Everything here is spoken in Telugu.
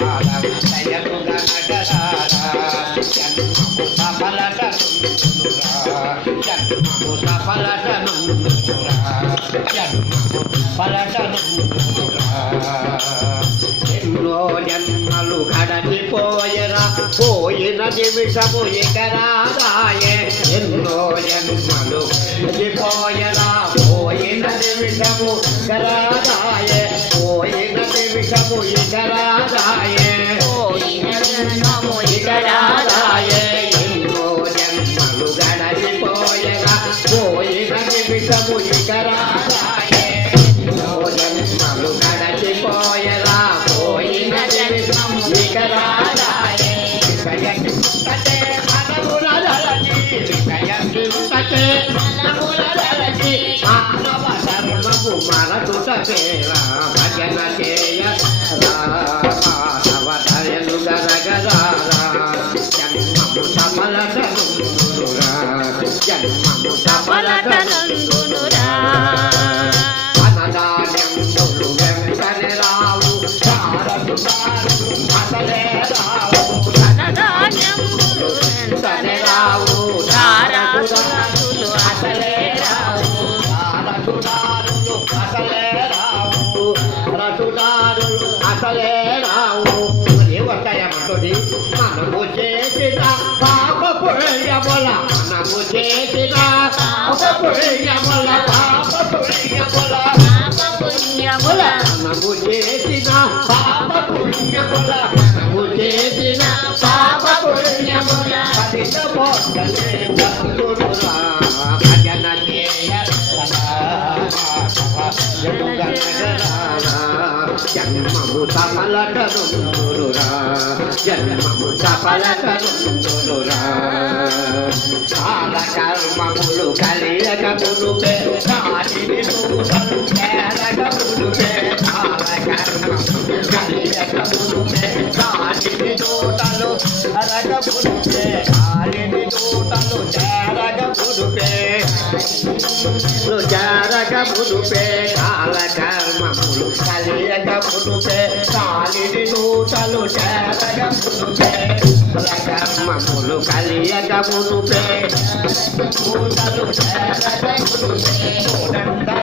దయముగా నగరారా జన్మము సఫలతనుందురా జన్మము సఫలతనుందురా జన్మము ఫలతనుందురా ఎన్నో జన్మలు గడచిపోయరా పోయిన నిమిషము ఎగరాదాయే ఎన్నో జన్మలు గడిచిపోయరా పోయిన నిమిషము గరాదాయే పోయిన నిమిషము ఎగరాదాయే పోయిన జన్మము ఇకరాదాయే ఎన్నో జన్మలు గడచిపోయరా పోయిన నిమిషము ఎగరాదాయే ఎన్నో జన్మలు గడచిపోయరా పోయిన నిమిషము ఎగరాదాయే విషయకి ముట్టతే మనముల దళచి విషయకి ముట్టతే మనముల దళచి మానవ ధర్మము మరతుటేరా భజన చేయ మానవ ధరలు గరగరారా జన్మము సఫలతనుందురా జన్మము సఫలతనుందురా ధనధాన్యములు వెంటనే రావు సారదు అసలే రావు ధనధాన్యములు వెంటనే రావు ధారాసులు అసలే రావు రటుదారులు అసలే రావు రటుదారులు అసలే రావు దేవతయమటుడి మనము చేసిన పాప పుణ్యముల మనము చేసిన పాప పుణ్యముల పాప పుణ్యముల పాప పుణ్యముల మనము చేసిన పాప పుణ్యముల మనము చేసిన పాప పుణ్యముల పతిత పోషలే భక్తులురా భజన చేయ జన్మము సఫలతనుందురా జన్మము సఫలతనుందురా కాల కర్మములు కలియక మునుపే నాటిని నూతలు చేరక మునుపే కాల కర్మములు కలియక మునుపే నాటిని నూతలు అరగ మునుపే కాలిని నూతలు చేరక మునుపే జారక మునుపే కాల కర్మములు కలియక మునుపే కాలిని నూతలు చేరక మునుపే కర్మములు కలియక మునుపే నూతలు చేరక మునుపే